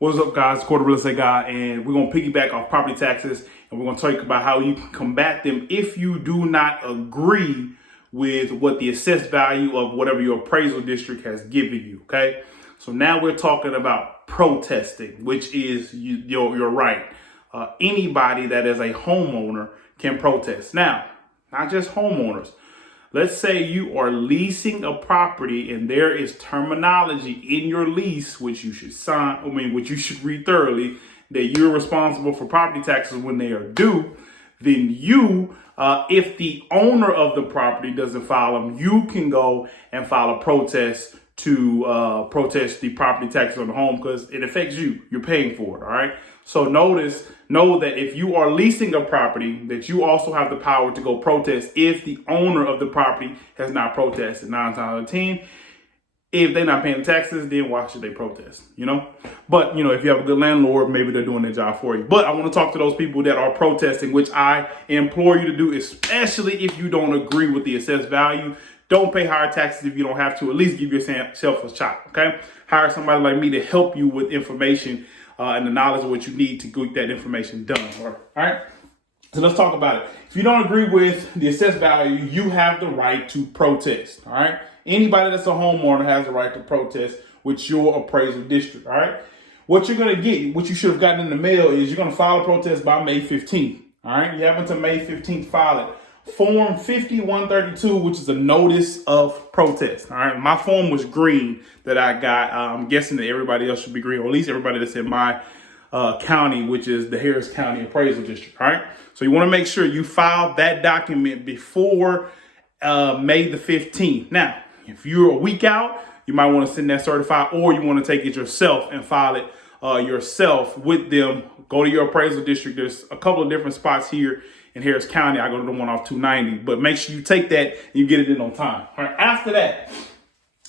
What's up, guys? Cory, real estate guy, and we're gonna piggyback off property taxes, and we're gonna talk about how you can combat them if you do not agree with what the assessed value of whatever your appraisal district has given you. Okay, so now we're talking about protesting, which is you're right. Anybody that is a homeowner can protest. Now, not just homeowners. Let's say you are leasing a property and there is terminology in your lease, which you should which you should read thoroughly, that you're responsible for property taxes when they are due. Then you, if the owner of the property doesn't file them, you can go and file a protest to protest the property taxes on the home because it affects you. You're paying for it, all right? So know that if you are leasing a property, that you also have the power to go protest if the owner of the property has not protested. 9 times out of 10, if they're not paying taxes, then why should they protest, But, if you have a good landlord, maybe they're doing their job for you. But I want to talk to those people that are protesting, which I implore you to do, especially if you don't agree with the assessed value. Don't pay higher taxes if you don't have to. At least give yourself a shot, okay? Hire somebody like me to help you with information and the knowledge of what you need to get that information done. All right? So let's talk about it. If you don't agree with the assessed value, you have the right to protest, all right? Anybody that's a homeowner has the right to protest with your appraisal district, all right? What you're going to get, what you should have gotten in the mail is you're going to file a protest by May 15th, all right? You have until May 15th to file it. Form 5132, which is a notice of protest. All right. My form was green that I got. I'm guessing that everybody else should be green, or at least everybody that's in my county, which is the Harris County Appraisal District. All right. So you want to make sure you file that document before May the 15th. Now, if you're a week out, you might want to send that certified, or you want to take it yourself and file it yourself with them. Go to your appraisal district. There's a couple of different spots here in Harris County. I go to the one off 290, but make sure you take that and you get it in on time. All right. After that,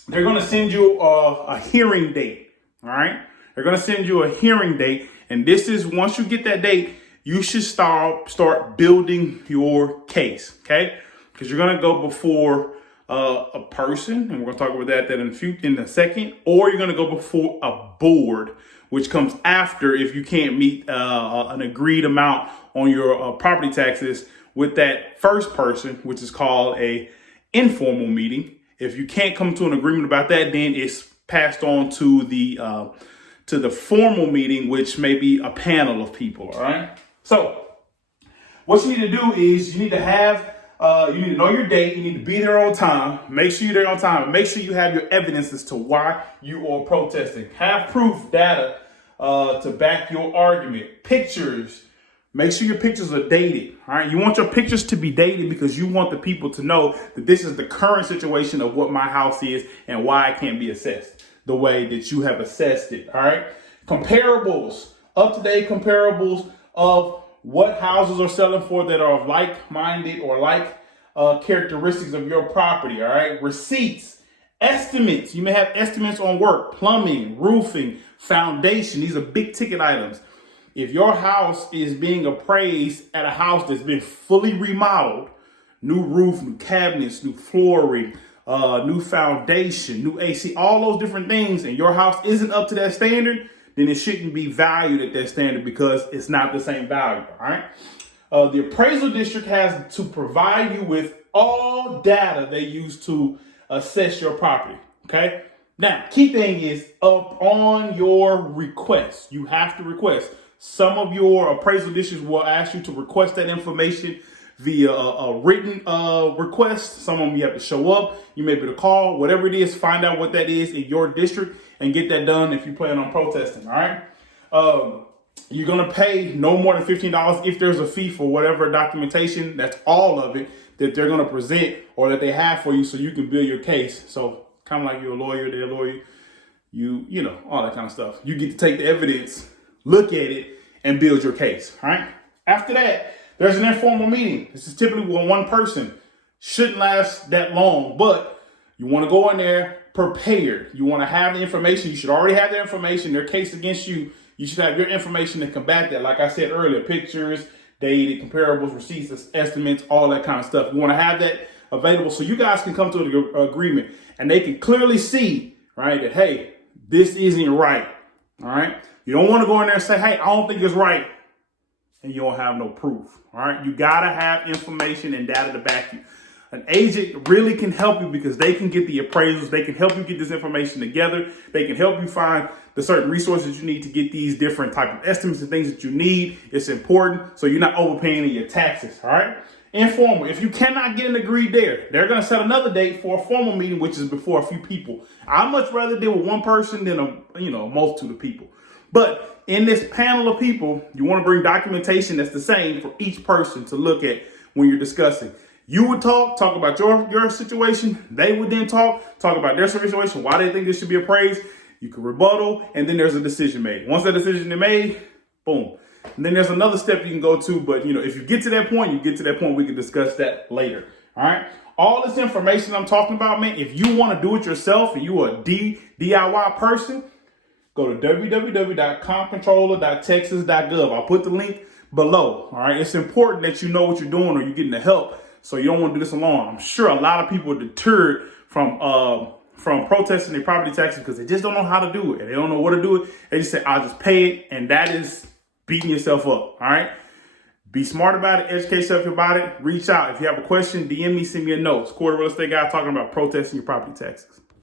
they're going to send you a hearing date. All right. They're going to send you a hearing date. And this is, once you get that date, you should start building your case. Okay. Because you're going to go before a person, and we're going to talk about that in a second, or you're going to go before a board, which comes after if you can't meet an agreed amount on your property taxes with that first person, which is called a informal meeting. If you can't come to an agreement about that, then it's passed on to the formal meeting, which may be a panel of people. All right. So what you need to do is you need to know your date. You need to be there on time. Make sure you're there on time. Make sure you have your evidence as to why you are protesting. Have proof, data to back your argument. Pictures. Make sure your pictures are dated. All right. You want your pictures to be dated because you want the people to know that this is the current situation of what my house is and why it can't be assessed the way that you have assessed it. All right. Comparables, up-to-date comparables of what houses are selling for that are of like-minded or like characteristics of your property. All right. Receipts, estimates. You may have estimates on work, plumbing, roofing, foundation. These are big ticket items. If your house is being appraised at a house that's been fully remodeled, new roof, new cabinets, new flooring, new foundation, new AC, all those different things, and your house isn't up to that standard, then it shouldn't be valued at that standard because it's not the same value. All right. The appraisal district has to provide you with all data they use to assess your property. Okay. Now, key thing is up on your request. You have to request. Some of your appraisal districts will ask you to request that information via a written request. Some of them you have to show up. You may be able to call, whatever it is, find out what that is in your district and get that done if you plan on protesting. All right. You're going to pay no more than $15 if there's a fee for whatever documentation. That's all of it that they're going to present or that they have for you so you can build your case. So kind of like you're a lawyer, they're a lawyer, you know, all that kind of stuff. You get to take the evidence, look at it, and build your case. All right. After that, there's an informal meeting. This is typically with one person. Shouldn't last that long, but you want to go in there prepared. You want to have the information. You should already have the information, their case against you. You should have your information to combat that. Like I said earlier, pictures, dated, comparables, receipts, estimates, all that kind of stuff. You want to have that available so you guys can come to an agreement and they can clearly see, right, that, hey, this isn't right. All right. You don't want to go in there and say, hey, I don't think it's right, and you don't have no proof. All right. You got to have information and data to back you. An agent really can help you because they can get the appraisals. They can help you get this information together. They can help you find the certain resources you need to get these different type of estimates and things that you need. It's important so you're not overpaying in your taxes. All right. Informal. If you cannot get an agreed there, they're going to set another date for a formal meeting, which is before a few people. I'd much rather deal with one person than a multitude of people. But in this panel of people, you want to bring documentation that's the same for each person to look at when you're discussing. You would talk about your situation. They would then talk about their situation, why they think this should be appraised. You can rebuttal, and then there's a decision made. Once that decision is made, boom. And then there's another step you can go to. But, if you get to that point, we can discuss that later. All right. All this information I'm talking about, man, if you want to do it yourself and you're a DIY person, go to www.compcontroller.texas.gov. I'll put the link below. All right. It's important that you know what you're doing or you're getting the help. So you don't want to do this alone. I'm sure a lot of people are deterred from protesting their property taxes because they just don't know how to do it. And they don't know what to do it. They just say, I'll just pay it. And that is beating yourself up. All right. Be smart about it. Educate yourself about it. Reach out. If you have a question, DM me, send me a note. It's Cory, real estate guy, talking about protesting your property taxes.